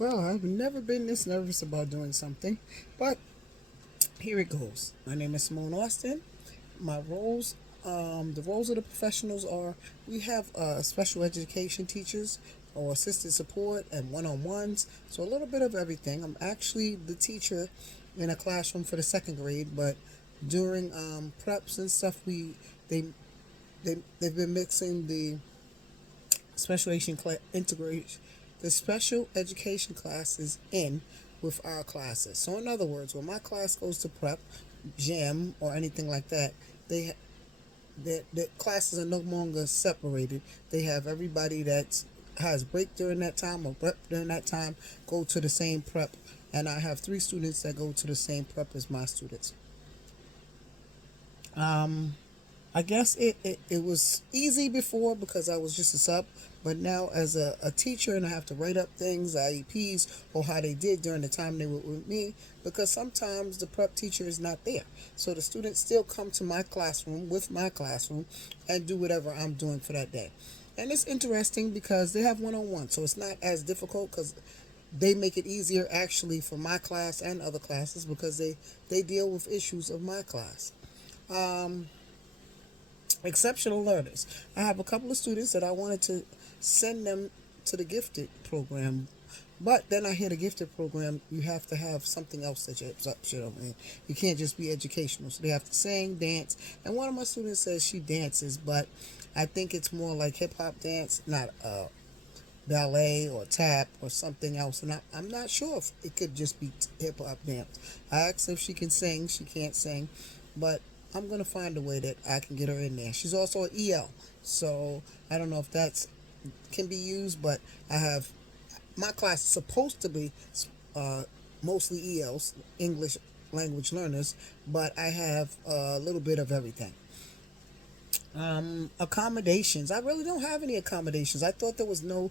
Well, I've never been this nervous about doing something, but here it goes. My name is Simone Austin. My roles, the roles of the professionals are we have special education teachers or assistant support and one-on-ones, so a little bit of everything. I'm actually the teacher in a classroom for the second grade, but during preps and stuff, they they've been mixing special education integration, the special education classes in with our classes. So in other words, when my class goes to prep, gym, or anything like that, they the classes are no longer separated. They have everybody that has break during that time or prep during that time go to the same prep, and I have three students that go to the same prep as my students. Um, I guess it was easy before because I was just a sub, but now as a teacher and I have to write up things, IEPs, or how they did during the time they were with me, because sometimes the prep teacher is not there. So the students still come to my classroom with my classroom and do whatever I'm doing for that day. And it's interesting because they have one-on-one, so it's not as difficult because they make it easier actually for my class and other classes because they deal with issues of my class. Um, Exceptional learners. I have a couple of students that I wanted to send them to the gifted program, but then I hear the gifted program, you have to have something else that you're exceptional in. You can't just be educational. So they have to sing, dance. And one of my students says she dances, but I think it's more like hip hop dance, not ballet or tap or something else. And I'm not sure if it could just be hip hop dance. I asked if she can sing. She can't sing, but I'm gonna find a way that I can get her in there. She's also an EL, so I don't know if that's can be used, but I have my class is supposed to be uh, mostly ELs, English language learners, but I have a little bit of everything. Accommodations. I really don't have any accommodations. I thought there was no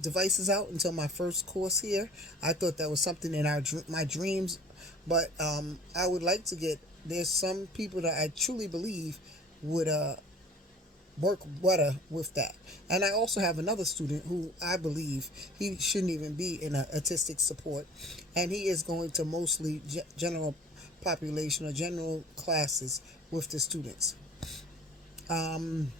devices out until my first course here. I thought that was something in my dreams, but I would like to get. There's some people that I truly believe would work better with that. And I also have another student who I believe he shouldn't even be in a autistic support, and he is going to mostly general population or general classes with the students. Um,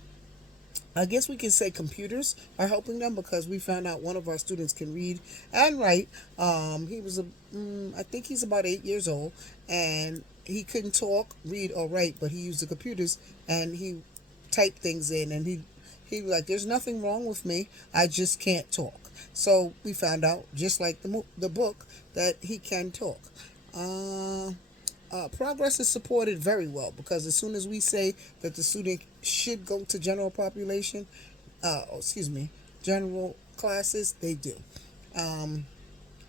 I guess we can say computers are helping them because we found out one of our students can read and write. He was I think he's about 8 years old, and he couldn't talk, read, or write, but he used the computers and he typed things in, and he was like, "There's nothing wrong with me. I just can't talk." So we found out, just like the book, that he can talk. Uh, Progress is supported very well because as soon as we say that the student should go to general population, excuse me, general classes, they do. Um,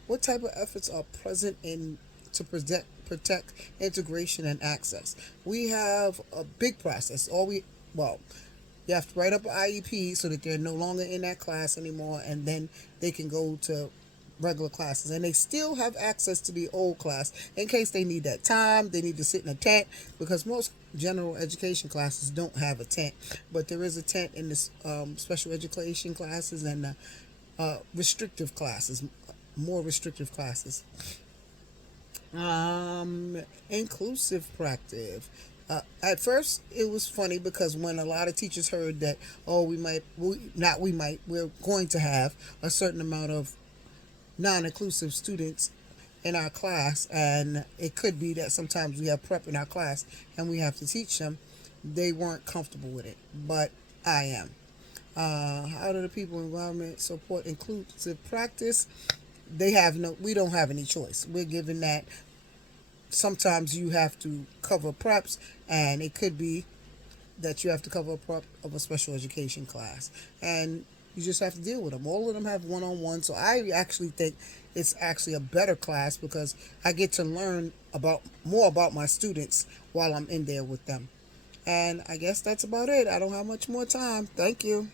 what type of efforts are present in to protect integration and access? We have a big process. Well, you have to write up an IEP so that they're no longer in that class anymore, and then they can go to regular classes. And they still have access to the old class in case they need that time, they need to sit in a tent, because most general education classes don't have a tent. But there is a tent in this special education classes and restrictive classes, more restrictive classes. Inclusive practice. At first, it was funny because when a lot of teachers heard that, oh, we're going to have a certain amount of non-inclusive students in our class, and it could be that sometimes we have prep in our class and we have to teach them. They weren't comfortable with it, but I am. How do the people environment support inclusive practice? They have no. We don't have any choice. We're given that sometimes you have to cover preps, and it could be that you have to cover a prep of a special education class, and you just have to deal with them. All of them have one-on-one, so I actually think it's actually a better class because I get to learn about more about my students while I'm in there with them. And I guess that's about it. I don't have much more time. Thank you.